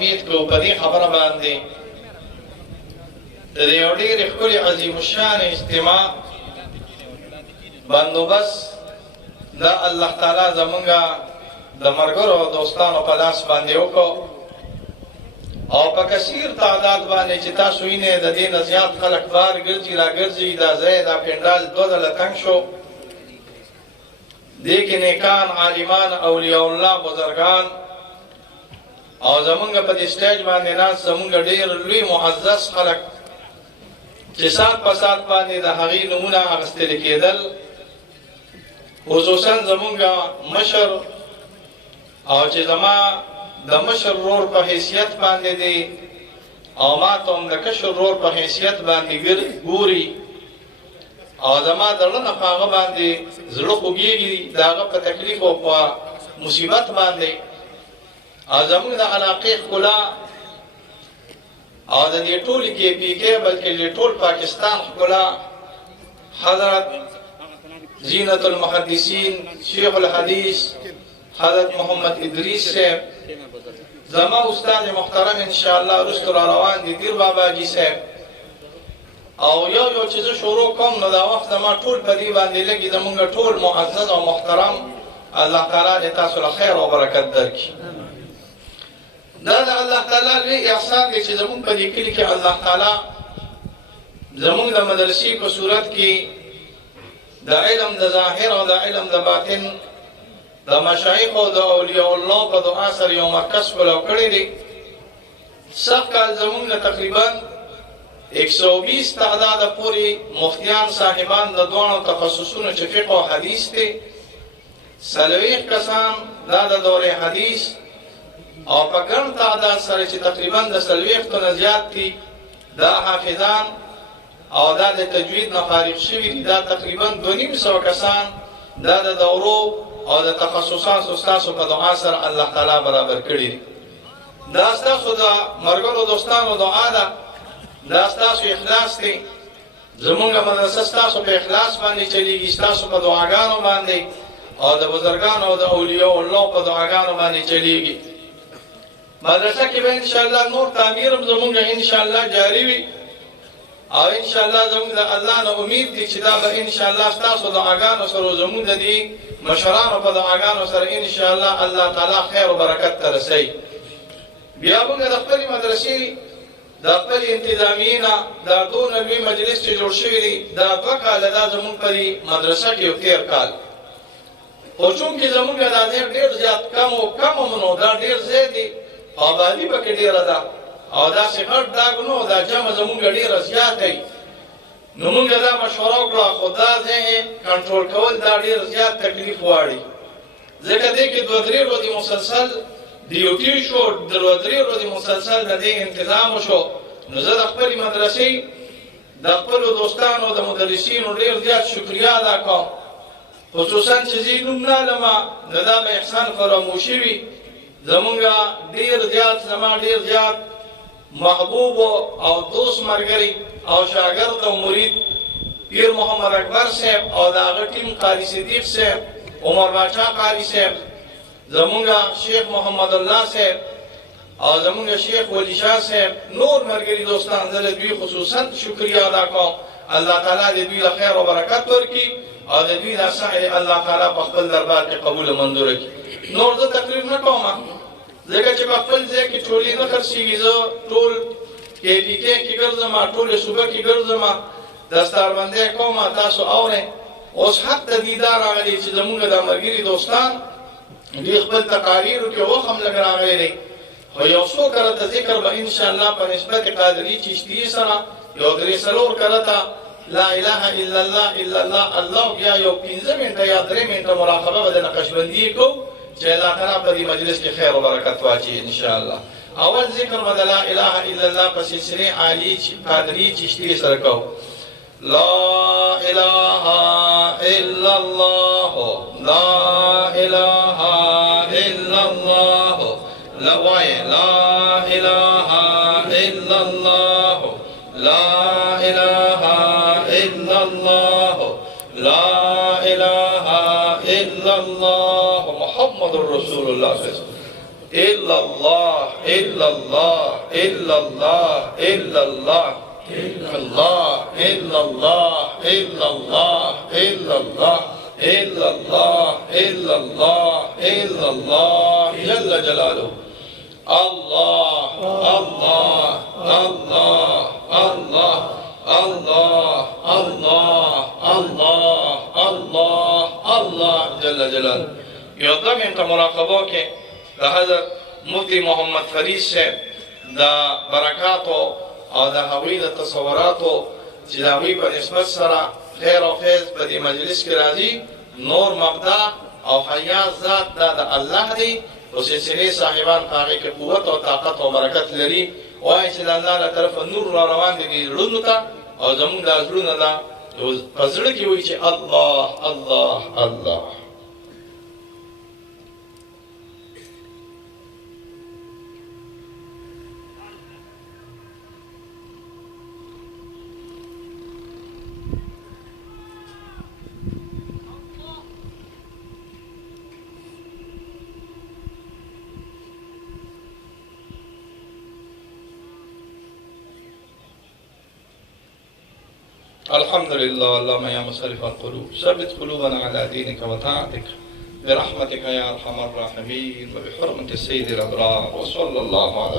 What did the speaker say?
امید کوو په دې خبره باندې د یو ډېرې ښکلې عظیم الشان اجتماع بندوبست دا الله تعالی زمونږه د ملګرو او دوستانو په لاس باندې وکړو او په کثیر تعداد باندې چې تاسو وینئ د دې نه زیات خلک بار ګرځي راګرځي دا ځای دا پنډال دوه ځله تنګ شو دې کې نیکان عالمان اولیاء الله بزرګان او زمونږ په دې سټیج باندې ناست زمونږ ډېر لوی معزز خلک چې سات په سات باندې د هغې نومونه اخیستل کېدل خصوصا زمونږ مشر او چې زما د مشر ورور په حیثیت باندې دی او ما ته هم د کشر ورور په حیثیت باندې ګوري او زما د زړه نه په هغه باندې زړه خوږېږي د هغه په تکلیف او په مصیبت باندې او زموږ د علاقې ښکلا او د دې ټولې کې پی کې بلکې د ټول پاکستان ښکلا حضرت زینت المحدثین شیخ الحدیث حضرت محمد ادریس صاحب زما استاد محترم انشاءالله رستو را روان دي دیر بابا جی صاحب او یو چې زه شروع کوم نو دا وخت زما ټول په دې باندې لګي زمونږ ټول معزز او محترم الله تعالی دې تاسو له خیر او برکت درکړي دا د الله تعالی لوی احسان دی چې زمونږ په دې کلي کې الله تعالی زمونږ د مدرسې په صورت کې د علم د ظاهر او د علم د باطن د مشایخ او د اولیاء الله په دعا سره یو مرکز پلو کړی دی سږ کال زمونږ نه تقریبا 120 تعداد پورې مفتیان صاحبان د دواړو تخصصونو چې فقه او حدیث دی 40 کسان دا د دورې حدیث او په ګڼ تعداد سره چې تقریبا د 40 نه زیات دي دا حافظان او دا د تجوید نه فارغ شوي دي دا تقریبا 250 کسان دا د دورو او د تخصصات استادو په دعا سره الله تعالی برابر کړی دي دا ستاسو د مرګرو دوستانو دعا ده دا ستاسو اخلاص دی زمونږ مدرسه ستاسو په اخلاص باندې چلیږي ستاسو په دعاګانو باندې او د بزرګانو او د اولیاء الله په دعاګانو باندې چلیږي مدرسه کې به ان شاء الله نور تعمیر هم زمونږ ان شاء الله جاری وي او ان شاء الله زمونږ د الله نه امید دي چې دا به ان شاء الله ستاسو دعاګانو سره زمونږ د دې مشرانو په دعاګانو سره ان شاء الله الله تعالی خیر او برکت ته رسوي بیا موږ د خپلې مدرسې د خپل انتظامینا دا دونه لوی مجلس چې جوړ شوی دی دا 2 کاله دا زمونږ په مدرسه کې یو تیر کال خو چونکې زمونږ دا ډېر زیات کم نو دا ډېر زیات دي آبادي پکې ډېره ده او داسې غټ داګ نو دا جمع زمونږ ډېره زیات دی نو موږ دا مشوره وکړه خو دا ځای کنټرول کول دا ډېر زیات تکلیف غواړي ځکه دې کې 2-3 ورځې مسلسل ډیوټي شو 2-3 ورځې مسلسل د دې انتظام شو نو زه د خپلې مدرسې د خپلو دوستانو د مدرسینو ډېر زیات شکریا ادا کوم خصوصا چې زه نوم نه لرم نو دا به احسان فراموشي وي زمونږ ډېر زیات محبوب او دوست مرګري او شاګرد او مرید پیر محمد اکبر صاحب او د هغه ټیم قاری صدیق صاحب عمر باچا قاری صاحب زمونږ شیخ محمد الله صاحب او زمونږ شیخ ولی شاه صاحب نور مرګري دوستان زه له دوی خصوصا شکریا ادا کوم الله تعالی دې دوی له خیر او برکت ورکړي او د دوی د سعی الله تعالی په خپل دربار کې قبول منظور کړي نور زه تقریر نه کوم ځکه چې په خپل ځای کې ټولې نه خرڅېږي زه ټول کې ګرځم ټولې صوبه کې ګرځم دستاربندي کوم تاسو اورئ اوس حق ته دیدار راغلی چې زمونږ د ملګري دوستان دوی خپل تقاریرو کې وخت هم لږ راغلی دی خو یو څو کرته ذکر به انشاءالله په نسبت قادري چشتي سره یو 3 کرته لا اله الا الله الله بیا یو 15 منټه یا 3 منټه مراقبه به د نقشبندي کوو چې الله تعالی په دې مجلس کې خیر او برکت واچي ان شاء الله اول ذکر مد لا اله الا الله په سلسله عالی قادری چشتي سره کو لا اله الا الله لا اله الا الله لا اله الا الله لا اله الا الله لا اله الا الله محمد رسول الله صلی الله علیه وسلم إلا الله إلا الله إلا الله إلا الله الله إلا الله إلا الله إلا الله إلا الله إلا الله إلا الله جل جلاله الله الله الله الله الله الله الله الله الله جل جلاله. یادم تا مراقبه که د حضرت مفتی محمد فرید صاحب د برکاتو او د هغوی د تصوراتو چې د هغوی په نسبت سره خیر او فیض په دې مجلس کې راځي، نور مبدا او حیا ذات دا د الله دی او سلسله صاحبان په هغې کې قوت او طاقت او برکت لري. وایي چې د الله له طرفه نور را روان دی زړونو ته او زمونږ دا زړونه ده په زړه کې وایي چې الله الله الله. الحمد لله. اللهم يا مصرف القلوب ثبت قلوبنا على دينك وطاعتك برحمتك يا ارحم الراحمين وبحرمة السيد الابرار وصلى الله على